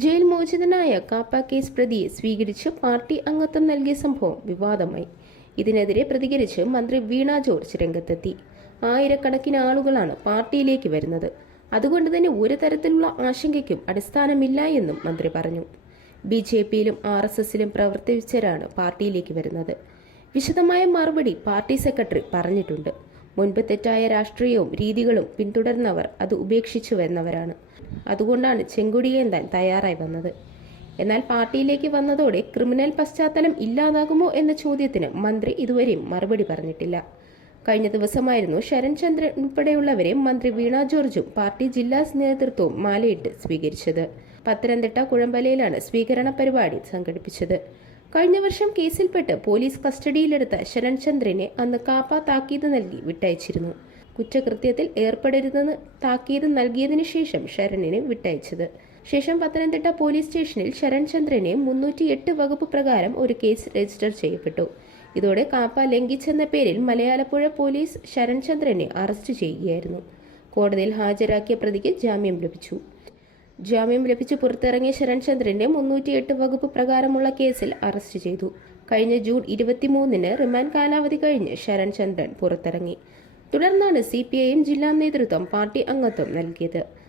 Jail മോചിതനായ KAAPA case പ്രതിയെ സ്വീകരിച്ച് party അംഗത്വം നൽകിയ സംഭവം വിവാദമായി. ഇതിനെതിരെ പ്രതികരിച്ച് മന്ത്രി വീണ ജോർജ് രംഗത്തെത്തി. ആയിരക്കണക്കിന് ആളുകളാണ് പാർട്ടിയിലേക്ക് വരുന്നത്. അതുകൊണ്ട് തന്നെ ഒരു തരത്തിലുള്ള ആശങ്കയ്ക്കും അടിസ്ഥാനമില്ല എന്നും മന്ത്രി പറഞ്ഞു. ബി ജെ പിയിലും ആർ എസ് എസിലും പ്രവർത്തിച്ചവരാണ് പാർട്ടിയിലേക്ക് വരുന്നത്. വിശദമായ മറുപടി പാർട്ടി സെക്രട്ടറി പറഞ്ഞിട്ടുണ്ട്. മുൻപ് തെറ്റായ രാഷ്ട്രീയവും രീതികളും പിന്തുടർന്നവർ അത് ഉപേക്ഷിച്ചു വരുന്നവരാണ് അതുകൊണ്ടാണ് ചെങ്കൊടിയേന്താൻ തയ്യാറായി വന്നത്. എന്നാൽ പാർട്ടിയിലേക്ക് വന്നതോടെ ക്രിമിനൽ പശ്ചാത്തലം ഇല്ലാതാകുമോ എന്ന ചോദ്യത്തിന് മന്ത്രി ഇതുവരെയും മറുപടി പറഞ്ഞിട്ടില്ല. കഴിഞ്ഞ ദിവസമായിരുന്നു ശരൺ ചന്ദ്രൻ ഉൾപ്പെടെയുള്ളവരെ മന്ത്രി വീണ ജോർജും പാർട്ടി ജില്ലാ നേതൃത്വവും മാലയിട്ട് സ്വീകരിച്ചത്. പത്തനംതിട്ട കുഴമ്പലയിലാണ് സ്വീകരണ പരിപാടി സംഘടിപ്പിച്ചത്. കഴിഞ്ഞ വർഷം കേസിൽപ്പെട്ട് പോലീസ് കസ്റ്റഡിയിലെടുത്ത ശരൺ ചന്ദ്രനെ അന്ന് കാപ്പ താക്കീത് നൽകി വിട്ടയച്ചിരുന്നു. കുറ്റകൃത്യത്തിൽ ഏർപ്പെടരുതെന്ന് താക്കീത് നൽകിയതിനു ശേഷം ശരണിനെ വിട്ടയച്ചത്. ശേഷം പത്തനംതിട്ട പോലീസ് സ്റ്റേഷനിൽ ശരൺ ചന്ദ്രനെ മുന്നൂറ്റി എട്ട് വകുപ്പ് പ്രകാരം ഒരു കേസ് രജിസ്റ്റർ ചെയ്യപ്പെട്ടു. ഇതോടെ കാപ്പ ലംഘിച്ചെന്ന പേരിൽ മലയാളപ്പുഴ പോലീസ് ശരൺ ചന്ദ്രനെ അറസ്റ്റ് ചെയ്യുകയായിരുന്നു. കോടതിയിൽ ഹാജരാക്കിയ പ്രതിക്ക് ജാമ്യം ലഭിച്ചു. ജാമ്യം ലഭിച്ച് പുറത്തിറങ്ങിയ ശരൺ ചന്ദ്രന്റെ മുന്നൂറ്റിയെട്ട് വകുപ്പ് പ്രകാരമുള്ള കേസിൽ അറസ്റ്റ് ചെയ്തു. കഴിഞ്ഞ ജൂൺ ഇരുപത്തിമൂന്നിന് റിമാൻഡ് കാലാവധി കഴിഞ്ഞ് ശരൺ ചന്ദ്രൻ പുറത്തിറങ്ങി. തുടർന്നാണ് സി ജില്ലാ നേതൃത്വം പാർട്ടി അംഗത്വം നൽകിയത്